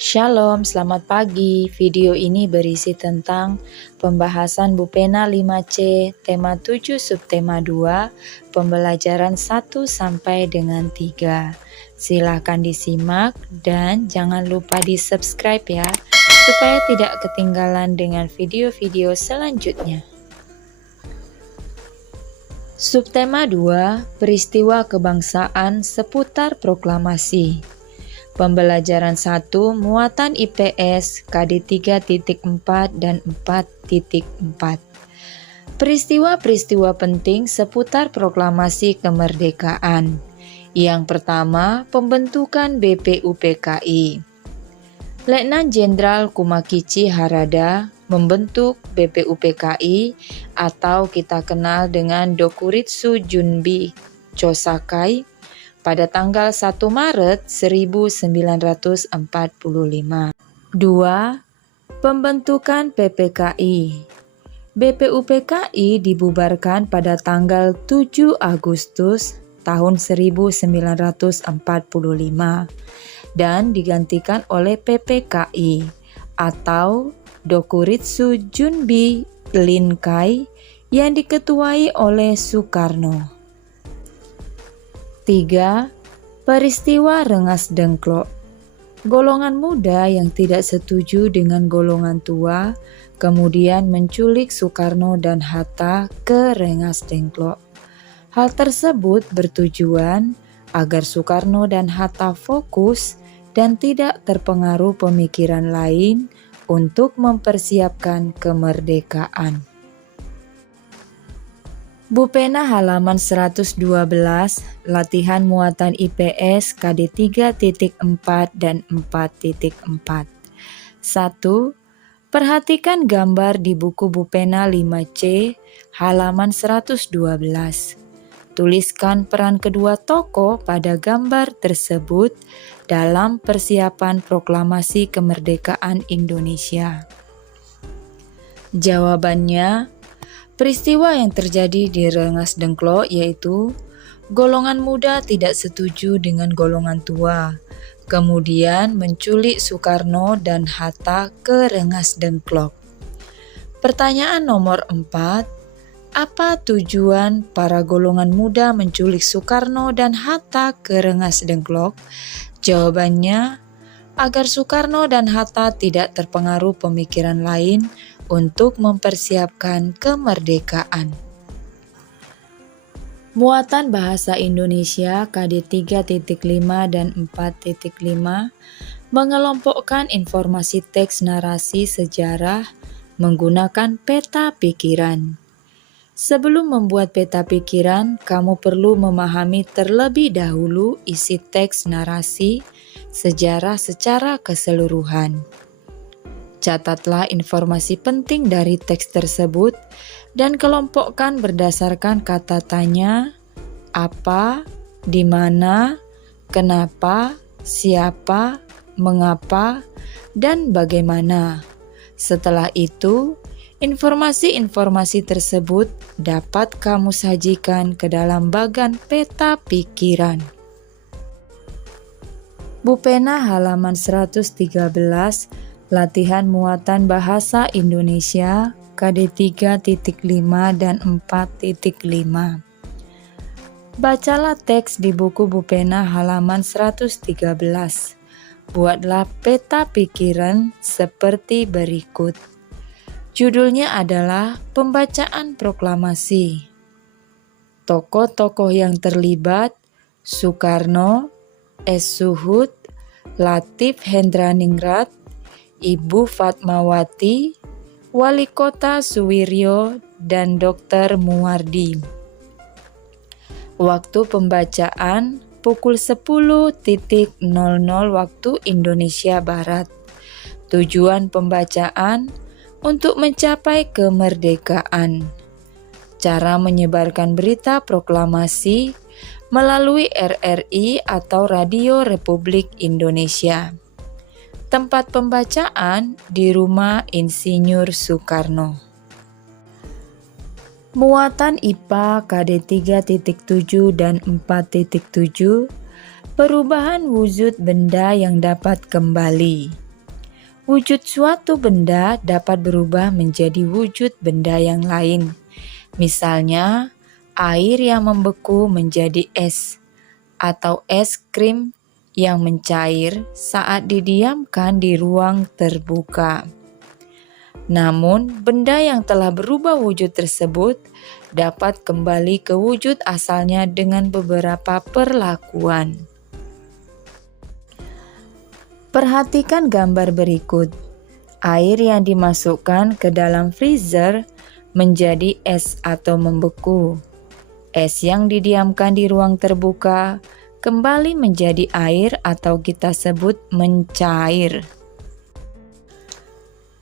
Shalom, selamat pagi. Video ini berisi tentang pembahasan Bupena 5C, tema 7 subtema 2, pembelajaran 1 sampai dengan 3. Silakan disimak dan jangan lupa di-subscribe ya, supaya tidak ketinggalan dengan video-video selanjutnya. Subtema 2, peristiwa kebangsaan seputar proklamasi. Pembelajaran 1, muatan IPS KD 3.4 dan 4.4. Peristiwa-peristiwa penting seputar proklamasi kemerdekaan. Yang pertama, pembentukan BPUPKI. Letnan Jenderal Kumakichi Harada membentuk BPUPKI atau kita kenal dengan Dokuritsu Junbi Chosakai pada tanggal 1 Maret 1945. 2. Pembentukan PPKI. BPUPKI dibubarkan pada tanggal 7 Agustus tahun 1945 dan digantikan oleh PPKI atau Dokuritsu Junbi Linkai yang diketuai oleh Soekarno. 3. Peristiwa Rengas Dengklok. Golongan muda yang tidak setuju dengan golongan tua kemudian menculik Soekarno dan Hatta ke Rengas Dengklok. Hal tersebut bertujuan agar Soekarno dan Hatta fokus dan tidak terpengaruh pemikiran lain untuk mempersiapkan kemerdekaan. Bupena halaman 112, latihan muatan IPS KD 3.4 dan 4.4. 1. Perhatikan gambar di buku Bupena 5C halaman 112. Tuliskan peran kedua tokoh pada gambar tersebut dalam persiapan proklamasi kemerdekaan Indonesia. Jawabannya, peristiwa yang terjadi di Rengas Dengklok yaitu golongan muda tidak setuju dengan golongan tua, kemudian menculik Soekarno dan Hatta ke Rengas Dengklok. Pertanyaan nomor 4, apa tujuan para golongan muda menculik Soekarno dan Hatta ke Rengas Dengklok? Jawabannya, agar Soekarno dan Hatta tidak terpengaruh pemikiran lain untuk mempersiapkan kemerdekaan. Muatan bahasa Indonesia KD 3.5 dan 4.5 mengelompokkan informasi teks narasi sejarah menggunakan peta pikiran. Sebelum membuat peta pikiran, kamu perlu memahami terlebih dahulu isi teks narasi sejarah secara keseluruhan. Catatlah informasi penting dari teks tersebut dan kelompokkan berdasarkan kata tanya, apa, di mana, kenapa, siapa, mengapa, dan bagaimana. Setelah itu, informasi-informasi tersebut dapat kamu sajikan ke dalam bagan peta pikiran. Bupena halaman 113, latihan muatan bahasa Indonesia KD 3.5 dan 4.5. Bacalah teks di buku Bupena halaman 113. Buatlah peta pikiran seperti berikut. Judulnya adalah Pembacaan Proklamasi. Tokoh-tokoh yang terlibat: Soekarno, S. Suhut, Latif Hendraningrat, Ibu Fatmawati, Wali Kota Suwiryo, dan Dr. Muwardi. Waktu pembacaan pukul 10.00 waktu Indonesia Barat. Tujuan pembacaan untuk mencapai kemerdekaan. Cara menyebarkan berita proklamasi melalui RRI atau Radio Republik Indonesia. Tempat pembacaan di Rumah Insinyur Soekarno. Muatan IPA KD 3.7 dan 4.7, perubahan wujud benda yang dapat kembali. Wujud suatu benda dapat berubah menjadi wujud benda yang lain. Misalnya, air yang membeku menjadi es, atau es krim yang mencair saat didiamkan di ruang terbuka. Namun, benda yang telah berubah wujud tersebut dapat kembali ke wujud asalnya dengan beberapa perlakuan. Perhatikan gambar berikut. Air yang dimasukkan ke dalam freezer menjadi es atau membeku. Es yang didiamkan di ruang terbuka kembali menjadi air atau kita sebut mencair.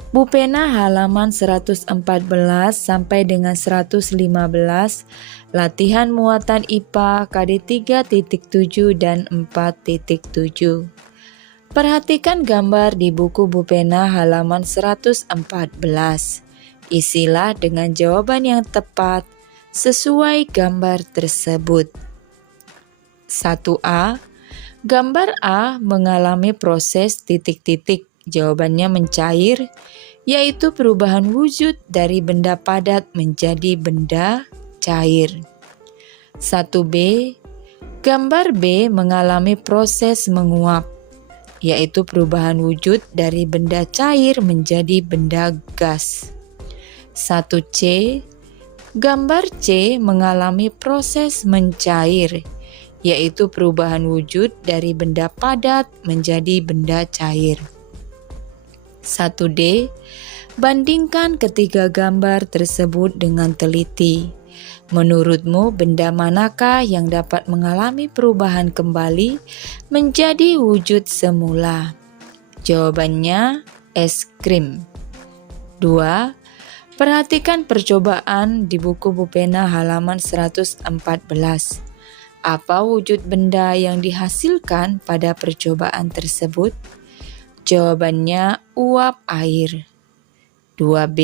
Buku Pena halaman 114 sampai dengan 115, latihan muatan IPA KD 3.7 dan 4.7. Perhatikan gambar di buku Buku Pena halaman 114. Isilah dengan jawaban yang tepat sesuai gambar tersebut. 1A. Gambar A mengalami proses titik-titik. Jawabannya mencair, yaitu perubahan wujud dari benda padat menjadi benda cair. 1B. Gambar B mengalami proses menguap, yaitu perubahan wujud dari benda cair menjadi benda gas. 1C. Gambar C mengalami proses mencair, yaitu perubahan wujud dari benda padat menjadi benda cair. 1D. Bandingkan ketiga gambar tersebut dengan teliti. Menurutmu, benda manakah yang dapat mengalami perubahan kembali menjadi wujud semula? Jawabannya es krim. 2. Perhatikan percobaan di buku Buku Pena halaman 114. Apa wujud benda yang dihasilkan pada percobaan tersebut? Jawabannya uap air. 2B.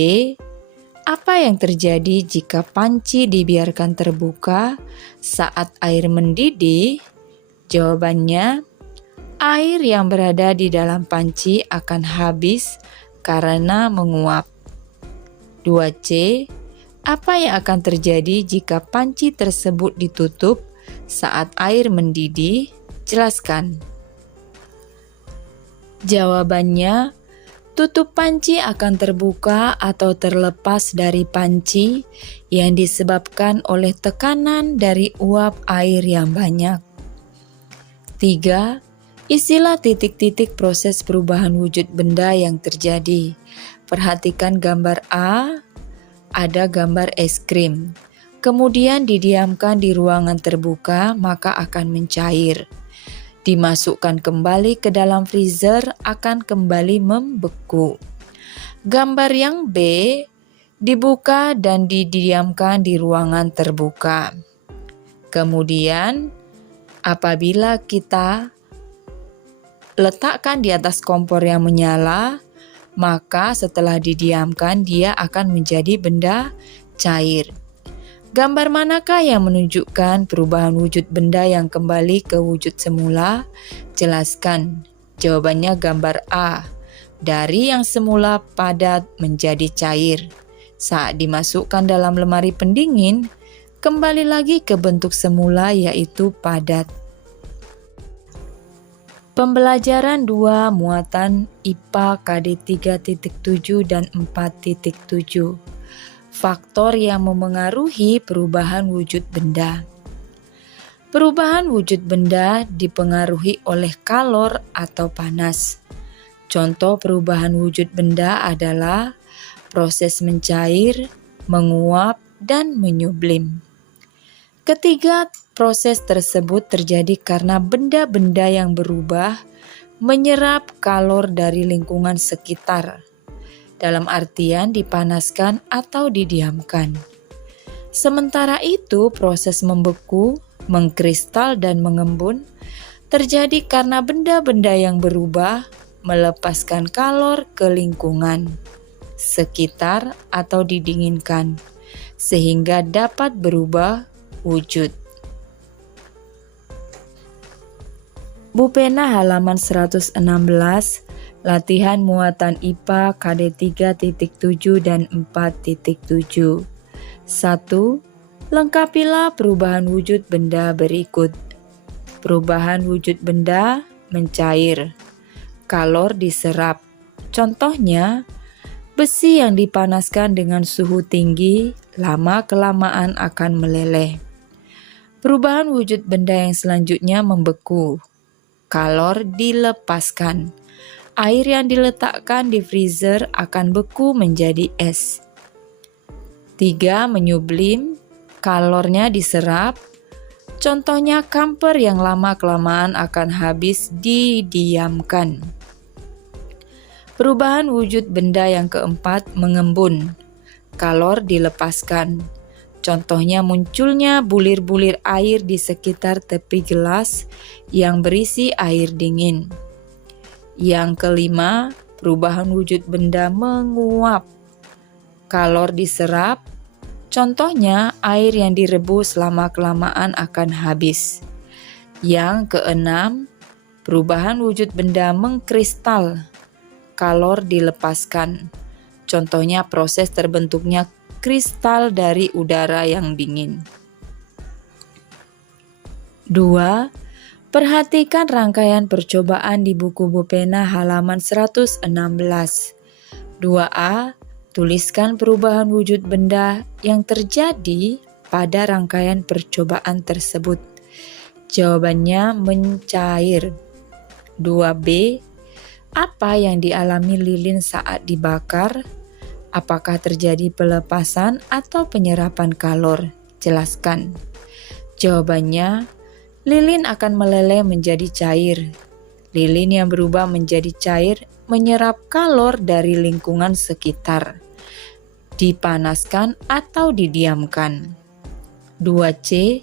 Apa yang terjadi jika panci dibiarkan terbuka saat air mendidih? Jawabannya, air yang berada di dalam panci akan habis karena menguap. 2C. Apa yang akan terjadi jika panci tersebut ditutup saat air mendidih? Jelaskan. Jawabannya, tutup panci akan terbuka atau terlepas dari panci yang disebabkan oleh tekanan dari uap air yang banyak. 3. Isilah titik-titik proses perubahan wujud benda yang terjadi. Perhatikan gambar A, ada gambar es krim. Kemudian didiamkan di ruangan terbuka, maka akan mencair. Dimasukkan kembali ke dalam freezer akan kembali membeku. Gambar yang B, dibuka dan didiamkan di ruangan terbuka. Kemudian, apabila kita letakkan di atas kompor yang menyala, maka setelah didiamkan dia akan menjadi benda cair. Gambar manakah yang menunjukkan perubahan wujud benda yang kembali ke wujud semula? Jelaskan. Jawabannya gambar A. Dari yang semula padat menjadi cair. Saat dimasukkan dalam lemari pendingin, kembali lagi ke bentuk semula yaitu padat. Pembelajaran 2 muatan IPA KD 3.7 dan 4.7. Faktor yang memengaruhi perubahan wujud benda. Perubahan wujud benda dipengaruhi oleh kalor atau panas. Contoh perubahan wujud benda adalah proses mencair, menguap, dan menyublim. Ketiga, proses tersebut terjadi karena benda-benda yang berubah menyerap kalor dari lingkungan sekitar, dalam artian dipanaskan atau didiamkan. Sementara itu, proses membeku, mengkristal, dan mengembun terjadi karena benda-benda yang berubah melepaskan kalor ke lingkungan sekitar atau didinginkan, sehingga dapat berubah wujud. Buku Pena halaman 116, Latihan muatan IPA KD 3.7 dan 4.7. 1. Lengkapilah perubahan wujud benda berikut. Perubahan wujud benda mencair. Kalor diserap. Contohnya, besi yang dipanaskan dengan suhu tinggi lama-kelamaan akan meleleh. Perubahan wujud benda yang selanjutnya membeku. Kalor dilepaskan. Air yang diletakkan di freezer akan beku menjadi es. 3. Menyublim. Kalornya diserap. Contohnya kamper yang lama-kelamaan akan habis didiamkan. Perubahan wujud benda yang keempat mengembun. Kalor dilepaskan. Contohnya munculnya bulir-bulir air di sekitar tepi gelas yang berisi air dingin. Yang kelima, perubahan wujud benda menguap. Kalor diserap. Contohnya air yang direbus lama-kelamaan akan habis. Yang keenam, perubahan wujud benda mengkristal. Kalor dilepaskan. Contohnya proses terbentuknya kristal dari udara yang dingin. 2. Perhatikan rangkaian percobaan di buku Bopena halaman 116. 2a. Tuliskan perubahan wujud benda yang terjadi pada rangkaian percobaan tersebut. Jawabannya mencair. 2b. Apa yang dialami lilin saat dibakar? Apakah terjadi pelepasan atau penyerapan kalor? Jelaskan. Jawabannya, lilin akan meleleh menjadi cair. Lilin yang berubah menjadi cair menyerap kalor dari lingkungan sekitar. Dipanaskan atau didiamkan. 2C.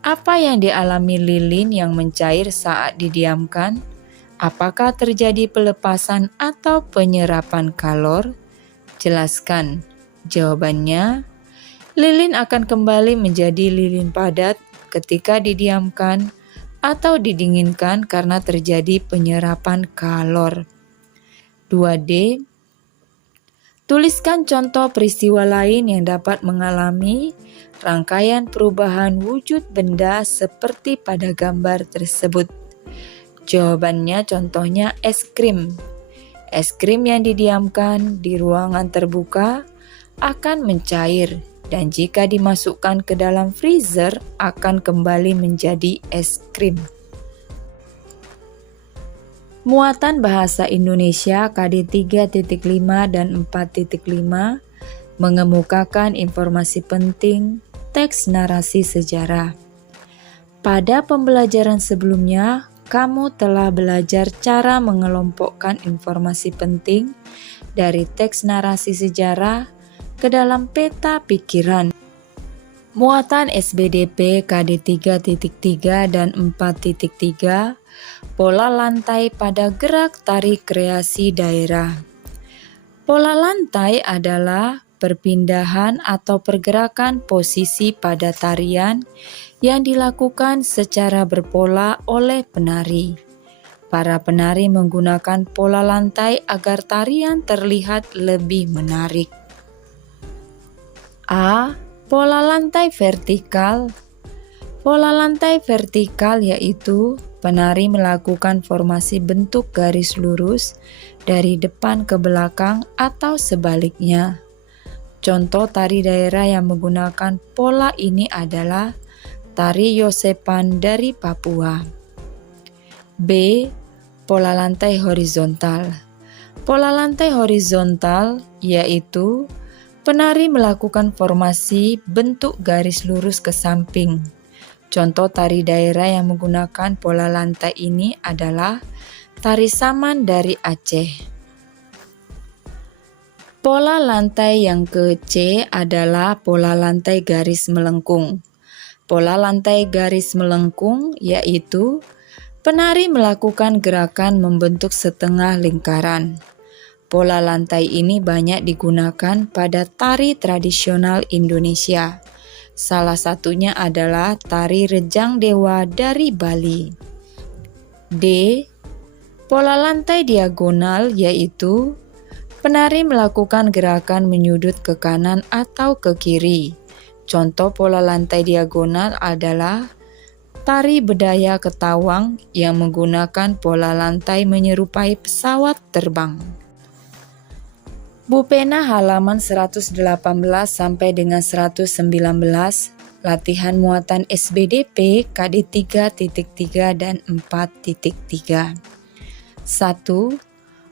Apa yang dialami lilin yang mencair saat didiamkan? Apakah terjadi pelepasan atau penyerapan kalor? Jelaskan. Jawabannya, lilin akan kembali menjadi lilin padat ketika didiamkan atau didinginkan karena terjadi penyerapan kalor. 2D. Tuliskan contoh peristiwa lain yang dapat mengalami rangkaian perubahan wujud benda seperti pada gambar tersebut. Jawabannya contohnya es krim. Es krim yang didiamkan di ruangan terbuka akan mencair. Dan jika dimasukkan ke dalam freezer akan kembali menjadi es krim. Muatan Bahasa Indonesia KD 3.5 dan 4.5 mengemukakan informasi penting teks narasi sejarah. Pada pembelajaran sebelumnya, kamu telah belajar cara mengelompokkan informasi penting dari teks narasi sejarah ke dalam peta pikiran. Muatan SBDP KD 3.3 dan 4.3, pola lantai pada gerak tari kreasi daerah. Pola lantai adalah perpindahan atau pergerakan posisi pada tarian yang dilakukan secara berpola oleh penari. Para penari menggunakan pola lantai agar tarian terlihat lebih menarik. A. Pola lantai vertikal. Pola lantai vertikal yaitu penari melakukan formasi bentuk garis lurus dari depan ke belakang atau sebaliknya. Contoh tari daerah yang menggunakan pola ini adalah tari Yosepan dari Papua. B. Pola lantai horizontal. Pola lantai horizontal yaitu penari melakukan formasi bentuk garis lurus ke samping. Contoh tari daerah yang menggunakan pola lantai ini adalah tari Saman dari Aceh. Pola lantai yang ke-C adalah pola lantai garis melengkung. Pola lantai garis melengkung yaitu penari melakukan gerakan membentuk setengah lingkaran. Pola lantai ini banyak digunakan pada tari tradisional Indonesia. Salah satunya adalah tari Rejang Dewa dari Bali. D. Pola lantai diagonal yaitu penari melakukan gerakan menyudut ke kanan atau ke kiri. Contoh pola lantai diagonal adalah tari bedaya ketawang yang menggunakan pola lantai menyerupai pesawat terbang. Bu Pena halaman 118 sampai dengan 119, latihan muatan SBDP KD 3.3 dan 4.3. 1.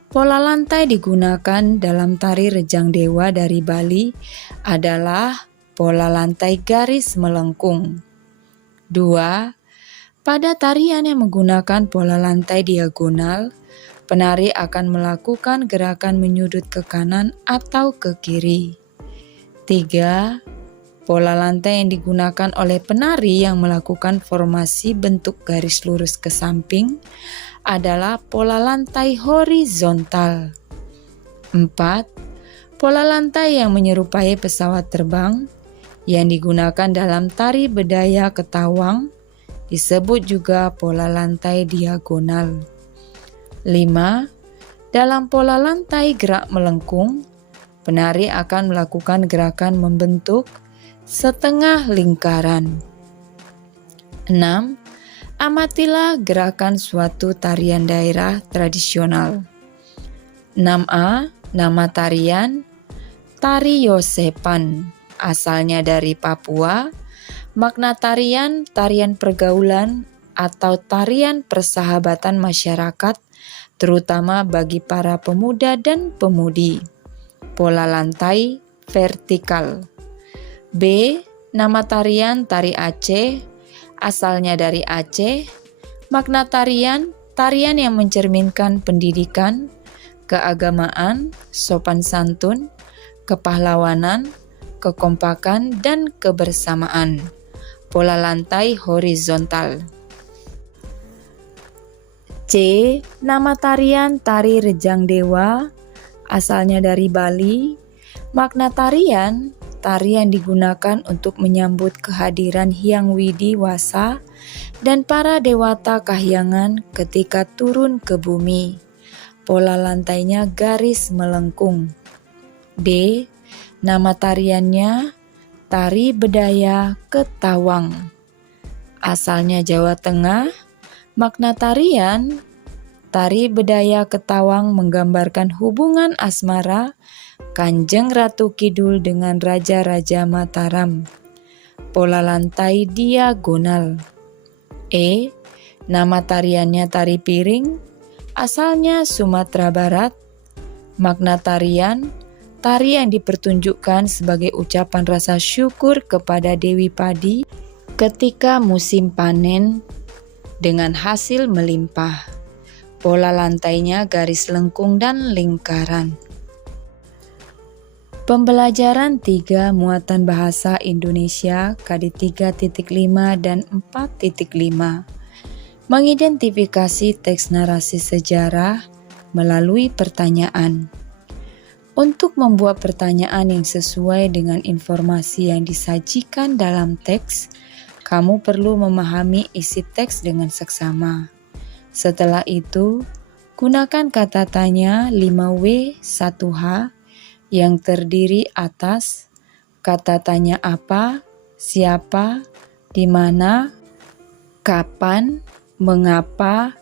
Pola lantai digunakan dalam tari Rejang Dewa dari Bali adalah pola lantai garis melengkung. 2. Pada tarian yang menggunakan pola lantai diagonal, penari akan melakukan gerakan menyudut ke kanan atau ke kiri. 3. Pola lantai yang digunakan oleh penari yang melakukan formasi bentuk garis lurus ke samping adalah pola lantai horizontal. 4. Pola lantai yang menyerupai pesawat terbang yang digunakan dalam tari bedaya ketawang disebut juga pola lantai diagonal. 5. Dalam pola lantai gerak melengkung, penari akan melakukan gerakan membentuk setengah lingkaran. 6. Amatilah gerakan suatu tarian daerah tradisional. 6a. Nama tarian Tari Yosepan, asalnya dari Papua. Makna tarian, tarian pergaulan atau tarian persahabatan masyarakat, terutama bagi para pemuda dan pemudi. Pola lantai vertikal. B. Nama tarian Tari Aceh, asalnya dari Aceh. Makna tarian, tarian yang mencerminkan pendidikan, keagamaan, sopan santun, kepahlawanan, kekompakan, dan kebersamaan. Pola lantai horizontal. C. Nama tarian Tari Rejang Dewa, asalnya dari Bali. Makna tarian, tari yang digunakan untuk menyambut kehadiran Hyang Widi Wasa dan para dewata kahyangan ketika turun ke bumi. Pola lantainya garis melengkung. D. Nama tariannya Tari Bedaya Ketawang, asalnya Jawa Tengah. Makna tarian, Tari Bedaya Ketawang menggambarkan hubungan asmara Kanjeng Ratu Kidul dengan Raja-Raja Mataram. Pola lantai diagonal. E. Nama tariannya Tari Piring, asalnya Sumatera Barat. Makna tarian, tari yang dipertunjukkan sebagai ucapan rasa syukur kepada Dewi Padi ketika musim panen dengan hasil melimpah. Pola lantainya garis lengkung dan lingkaran. Pembelajaran 3 Muatan Bahasa Indonesia KD 3.5 dan 4.5. Mengidentifikasi teks narasi sejarah melalui pertanyaan. Untuk membuat pertanyaan yang sesuai dengan informasi yang disajikan dalam teks, kamu perlu memahami isi teks dengan seksama. Setelah itu, gunakan kata tanya 5W 1H yang terdiri atas kata tanya apa, siapa, di mana, kapan, mengapa,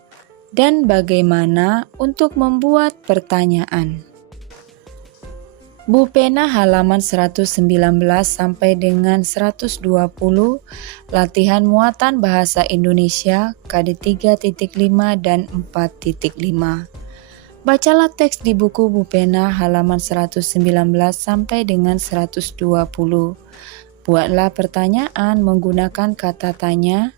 dan bagaimana untuk membuat pertanyaan. Bu Pena halaman 119 sampai dengan 120, latihan muatan bahasa Indonesia KD 3.5 dan 4.5. Bacalah teks di buku Bu Pena halaman 119 sampai dengan 120. Buatlah pertanyaan menggunakan kata tanya,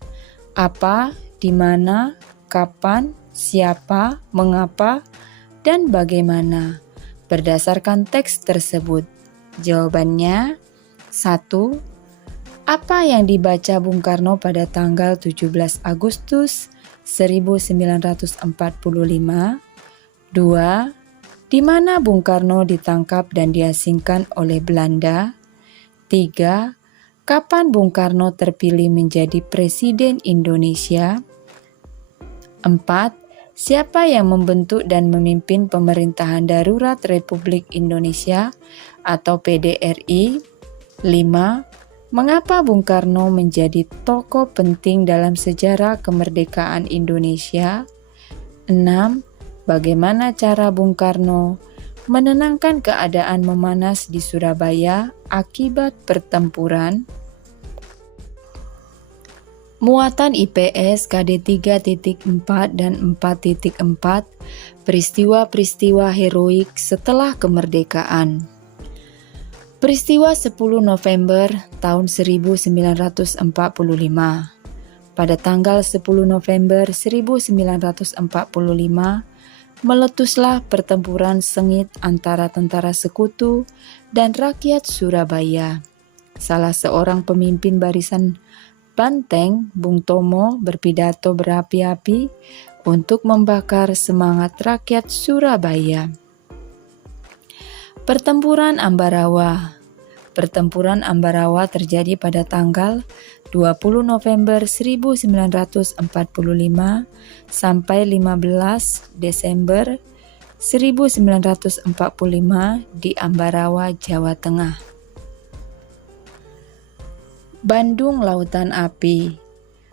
apa, di mana, kapan, siapa, mengapa, dan bagaimana. Berdasarkan teks tersebut. Jawabannya 1. Apa yang dibaca Bung Karno pada tanggal 17 Agustus 1945? 2. Di mana Bung Karno ditangkap dan diasingkan oleh Belanda? 3. Kapan Bung Karno terpilih menjadi Presiden Indonesia? 4. Siapa yang membentuk dan memimpin Pemerintahan Darurat Republik Indonesia atau PDRI? 5. Mengapa Bung Karno menjadi tokoh penting dalam sejarah kemerdekaan Indonesia? 6. Bagaimana cara Bung Karno menenangkan keadaan memanas di Surabaya akibat pertempuran? Muatan IPS KD 3.4 dan 4.4 Peristiwa-peristiwa heroik setelah kemerdekaan. Peristiwa 10 November tahun 1945. Pada tanggal 10 November 1945, meletuslah pertempuran sengit antara tentara sekutu dan rakyat Surabaya. Salah seorang pemimpin barisan Banteng, Bung Tomo, berpidato berapi-api untuk membakar semangat rakyat Surabaya. Pertempuran Ambarawa. Pertempuran Ambarawa terjadi pada tanggal 20 November 1945 sampai 15 Desember 1945 di Ambarawa, Jawa Tengah. Bandung Lautan Api.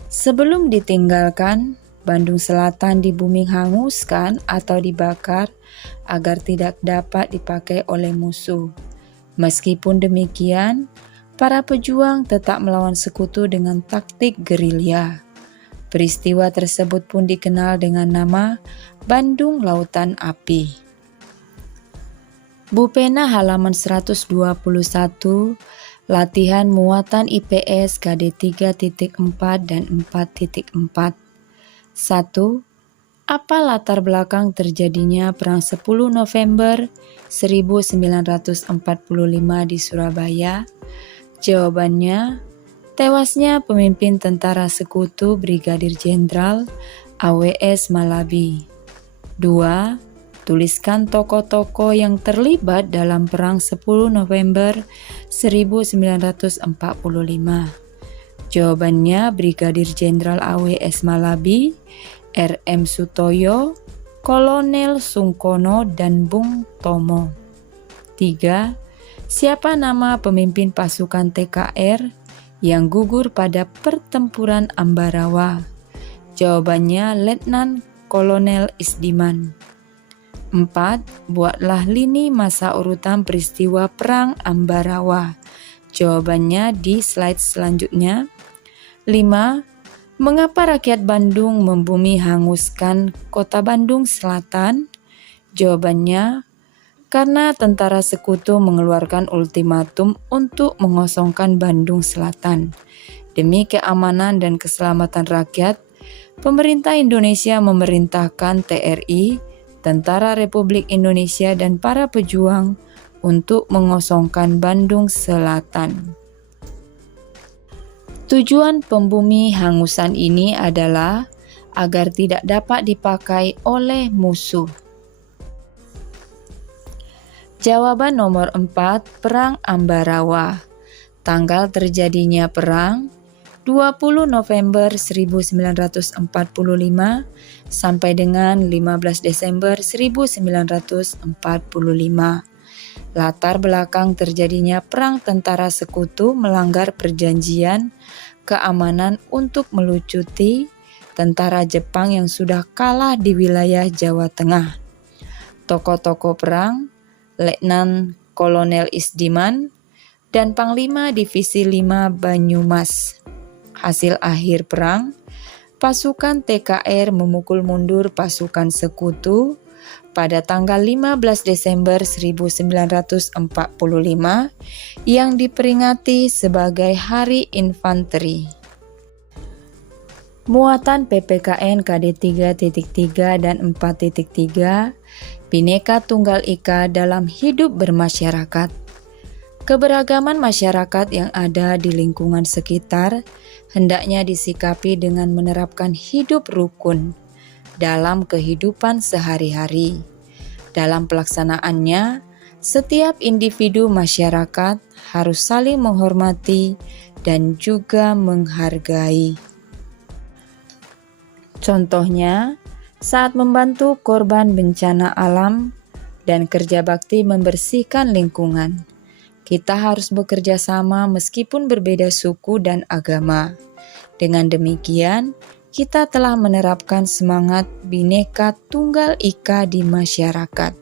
Sebelum ditinggalkan, Bandung Selatan dibumi hanguskan atau dibakar agar tidak dapat dipakai oleh musuh. Meskipun demikian, para pejuang tetap melawan sekutu dengan taktik gerilya. Peristiwa tersebut pun dikenal dengan nama Bandung Lautan Api. Bupena halaman 121, latihan muatan IPS KD 3.4 dan 4.4. 1. Apa latar belakang terjadinya Perang 10 November 1945 di Surabaya? Jawabannya, tewasnya pemimpin tentara sekutu Brigadir Jenderal AWS Malabi. 2. Tuliskan tokoh-tokoh yang terlibat dalam Perang 10 November 1945. Jawabannya, Brigadir Jenderal AWS Malabi, RM Sutoyo, Kolonel Sungkono, dan Bung Tomo. 3. Siapa nama pemimpin pasukan TKR yang gugur pada pertempuran Ambarawa? Jawabannya, Letnan Kolonel Isdiman. 4. Buatlah lini masa urutan peristiwa Perang Ambarawa. Jawabannya di slide selanjutnya. 5. Mengapa rakyat Bandung membumi hanguskan kota Bandung Selatan? Jawabannya, karena tentara sekutu mengeluarkan ultimatum untuk mengosongkan Bandung Selatan. Demi keamanan dan keselamatan rakyat, pemerintah Indonesia memerintahkan TRI, Tentara Republik Indonesia, dan para pejuang untuk mengosongkan Bandung Selatan. Tujuan pembumi hangusan ini adalah agar tidak dapat dipakai oleh musuh. Jawaban nomor 4, Perang Ambarawa. Tanggal terjadinya perang 20 November 1945 sampai dengan 15 Desember 1945. Latar belakang terjadinya perang tentara sekutu melanggar perjanjian keamanan untuk melucuti tentara Jepang yang sudah kalah di wilayah Jawa Tengah. Tokoh-tokoh perang, Letnan Kolonel Isdiman, dan Panglima Divisi 5 Banyumas. Hasil akhir perang, pasukan TKR memukul mundur pasukan sekutu pada tanggal 15 Desember 1945 yang diperingati sebagai Hari Infanteri. Muatan PPKN KD 3.3 dan 4.3, Bhinneka Tunggal Ika dalam hidup bermasyarakat. Keberagaman masyarakat yang ada di lingkungan sekitar hendaknya disikapi dengan menerapkan hidup rukun dalam kehidupan sehari-hari. Dalam pelaksanaannya, setiap individu masyarakat harus saling menghormati dan juga menghargai. Contohnya, saat membantu korban bencana alam, dan kerja bakti membersihkan lingkungan. Kita harus bekerja sama meskipun berbeda suku dan agama. Dengan demikian, kita telah menerapkan semangat Bhinneka Tunggal Ika di masyarakat.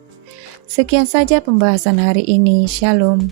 Sekian saja pembahasan hari ini. Shalom.